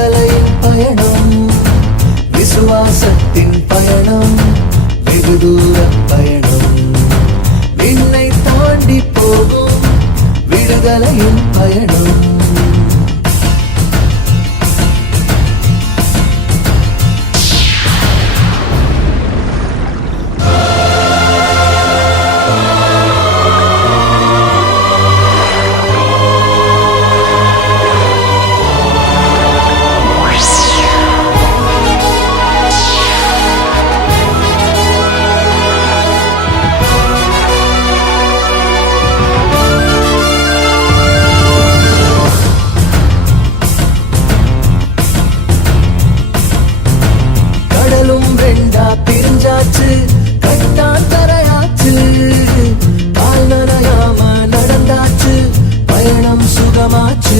விடுதலையின் பயணம், விசுவாசத்தின் பயணம், வெகு தூர பயணம், விண்ணை தாண்டி போகும் விடுதலையின் பயணம். பிரிஞ்சாச்சு, கட்டான் தரையாச்சு, கால் நனையாம நடந்தாச்சு, பயணம் சுகமாச்சு.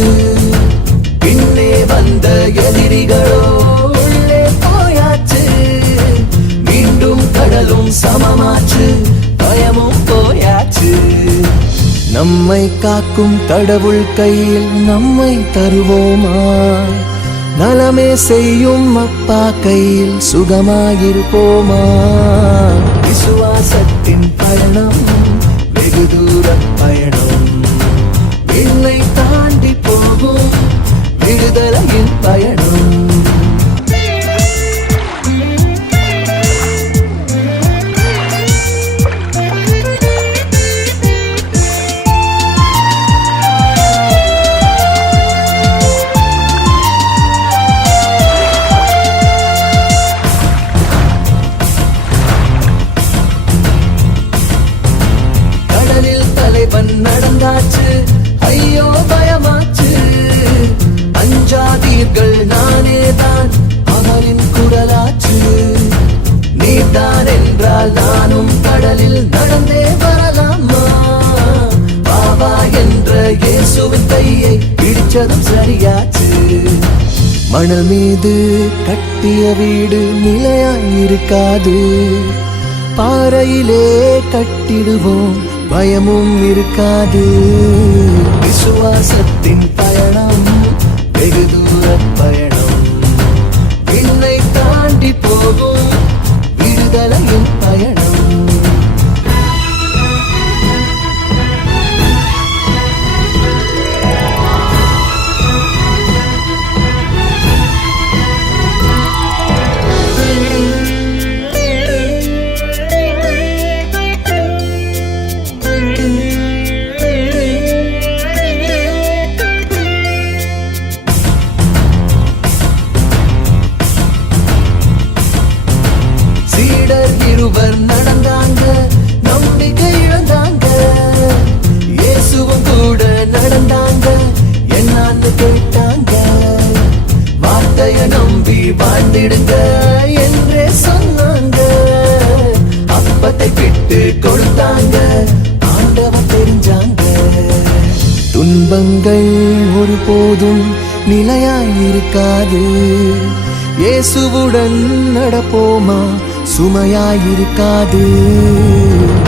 பின்னே வந்த எதிரிகளோ உள்ளே போயாச்சு, மீண்டும் கடலும் சமமாச்சு, பயமும் போயாச்சு. நம்மை காக்கும் கடவுள் கையில் நம்மை தருவோமா? நலமே செய்யும் அப்பா கையில் சுகமாயிருப்போமா? விசுவாசத்தின் பயணம், வெகு தூர பயணம், விண்ணை தாண்டி போகும் விடுதலையின் பயணம். நடந்தாச்சு, ஐயோ பயமாச்சு, அஞ்சாதீர்கள் நானேதான் அவரின் குரலாச்சு. நீதான் என்றால் நானும் கடலில் நடந்தே வரலாமா? பாபா என்ற இயேசுவின் கையை பிடிச்சதும் சரியாச்சு. மணல் மீது கட்டிய வீடு நிலையாயிருக்காது, பாறையிலே கட்டிடுவோம், பயமும் இருக்காது. விசுவாசத்தின் பயணம், வெகு தூர பயணம், விண்ணை தாண்டி போகும் விடுதலையின் பயணம். இருவர் நடந்தாங்க, நம்பிக்கை இழந்தாங்க, இயேசுவும் கூட நடந்தாங்க, என்னான்னு கேட்டாங்க. வார்த்தைய நம்பி வாழ்ந்திடுங்க என்றே சொன்னாங்க. அப்பத்தை விட்டு கொடுத்தாங்க, ஆண்டவன் தெரிஞ்சாங்க. துன்பங்கள் ஒருபோதும் நிலையாயிருக்காது, இயேசுவுடன் நடப்போமா? சுமையாயிருக்காது.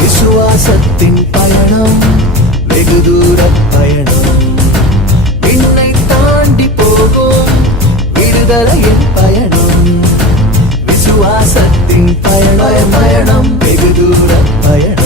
விசுவாசத்தின் பயணம், வெகு தூர பயணம், விண்ணை தாண்டி போகும் விடுதலையின் பயணம். விசுவாசத்தின் பயணம், வெகு தூர பயணம்.